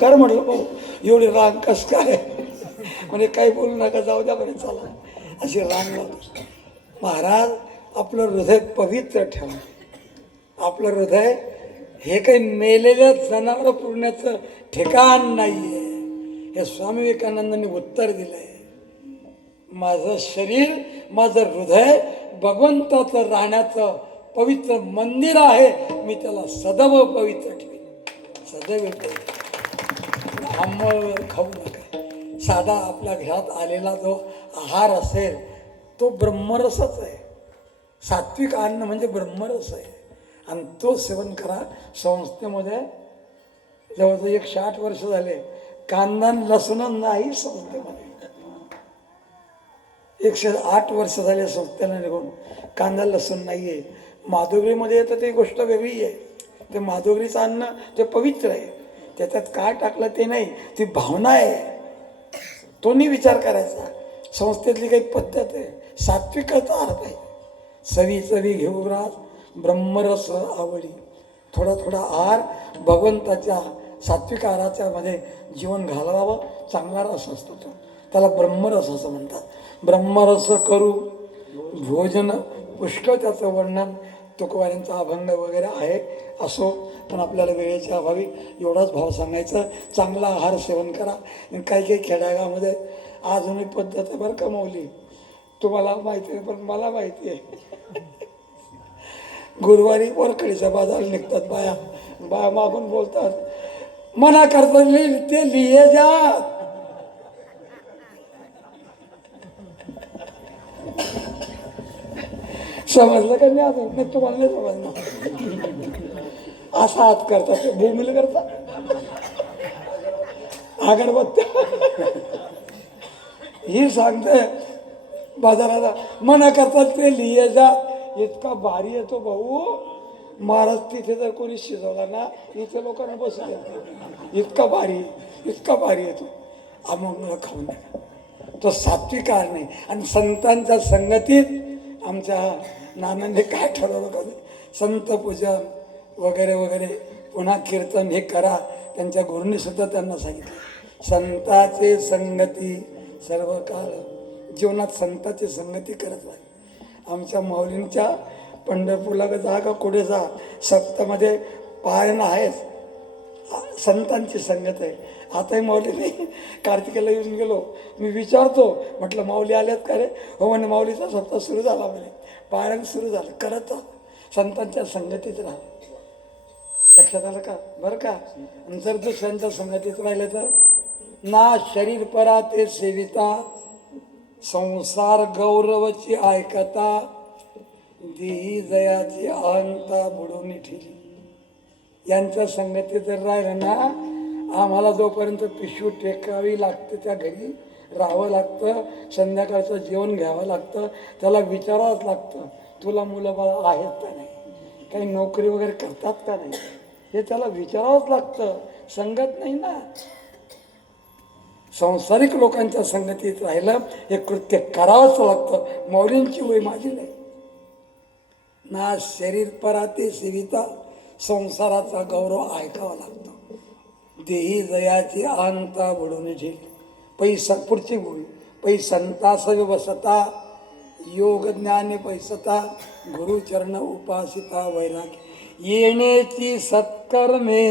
कर म्हटलं भाऊ एवढी रांग कस काय म्हणजे काही बोलू नका जाऊ द्या म्हणे चला अशी रांग लावतो. महाराज आपलं हृदय पवित्र ठेवा. आपलं हृदय हे काही मेलेल्या जनावर पुरण्याचं ठिकाण नाहीये. हे स्वामी विवेकानंदांनी उत्तर दिलंय. माझं शरीर माझं हृदय भगवंताचं राहण्याचं पवित्र मंदिर आहे. मी त्याला सदैव पवित्र ठेवेन. सदैव आंबळ खाऊ नका. साधा आपल्या घरात आलेला जो आहार असेल तो ब्रह्मरसच आहे. सात्विक अन्न म्हणजे ब्रह्मरस आहे आणि तो सेवन करा. संस्थेमध्ये जवळजवळ 108 वर्ष झाले कांदा लसूण नाही. संस्थेमध्ये 108 वर्ष झाले संस्थेला निघून कांदा लसूण नाही आहे. माधुगरीमध्ये येतं ते गोष्ट वेगळी आहे. ते माधुगरीचं अन्न ते पवित्र आहे. त्याच्यात काय टाकलं ते नाही, ती भावना आहे. तो नाही विचार करायचा. संस्थेतली काही पद्धत आहे. सात्विकचा अर्थ आहे. सवी चवी घेऊ राज ब्रह्मरस आवडी. थोडा थोडा आहार भगवंताच्या सात्विक आहाराच्या मध्ये जीवन घालवावं. चांगला रस असतो तो, त्याला ब्रह्मरस असं म्हणतात. ब्रह्मरस करू भोजन पुष्कळ त्याचं वर्णन तुकोबाऱ्यांचा अभंग वगैरे आहे. असो पण आपल्याला वेळेच्या अभावी एवढाच भाव सांगायचं. चांगला आहार सेवन करा. काही काही खेड्यागावामध्ये अजूनही पद्धत आहे बरं का माऊली, तुम्हाला माहिती आहे पण मला माहिती आहे. गुरुवारी वरकडीच्या बाजाराला निघतात बाया. बाया मागून बोलतात मना करता ते लिहे जात. समजलं का नाही? अजून नाही तुम्हाला नाही समजलं. असा हात करतात ते भूमीला करतात अगरबत्त्या. ही सांगते बाजाराला मना करतात ते लिहे जा. इतका भारी येतो भाऊ. महाराज तिथे जर कोणी शिजवला ना इथे लोकांना बसू देत. इतका भारी इतका भारी येतो. आम्हाला खाऊन नका. तो सात्विक आहार नाही. आणि संतांच्या संगतीत आमच्या नानांनी काय ठरवलं का संत पूजन वगैरे वगैरे पुन्हा कीर्तन हे करा. त्यांच्या गुरूंनी सुद्धा त्यांना सांगितलं संताचे संगती सर्व काळ. जीवनात संताची संगती करत राहा. आमच्या माऊलींच्या पंढरपूरला जा का कुठे जा सप्तामध्ये पारायण आहेच. संतांची संगत आहे. आताही माऊलीने कार्तिकेला येऊन गेलो. मी विचारतो म्हटलं माऊली आल्यात का रे? हो म्हणे माऊलीचा सप्ताह सुरू झाला म्हणे. पारायण सुरू झालं. करत संतांच्या संगतीत राहा. लक्षात आलं का? बरं का? जर दुसऱ्यांच्या संगतीत राहिलं तर ना शरीर परा ते सेविता संसार गौरवची ऐकता देही जयाची अहंता बुडवून ठेवली. यांच्या संगतीत जर राहिलं ना आम्हाला जोपर्यंत पिशवी टेकावी लागते त्या घरी राहावं लागतं. संध्याकाळचं जेवण घ्यावं लागतं. त्याला विचारावंच लागतं तुला मुलं बाळा आहेत का नाही, काही नोकरी वगैरे करतात का नाही, हे त्याला विचारावंच लागतं. संगत नाही ना. संसारिक लोकांच्या संगतीत राहिलं हे कृत्य करावंच लागतं. मौलींची वय माझी नाही. ना शरीर पराते सेविता संसाराचा गौरव ऐकावा लागतो. देही जयाची अहंता बुडवून ठेवी. पैसा पुढची बोल पै संता सव बसता योग ज्ञान पैसता गुरुचरण उपासिता वैराग्य येण्याची सत्कर्मे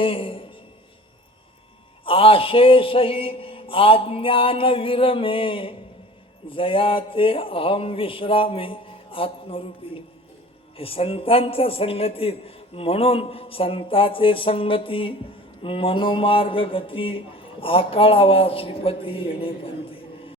आशेषही आज्ञान विरमे जयाचे अहम विश्रामे आत्मरूपी. हे संतांच्या संगतीत. म्हणून संताचे संगती मनोमार्ग गती आकाळावा श्रीपती येणे पंथी.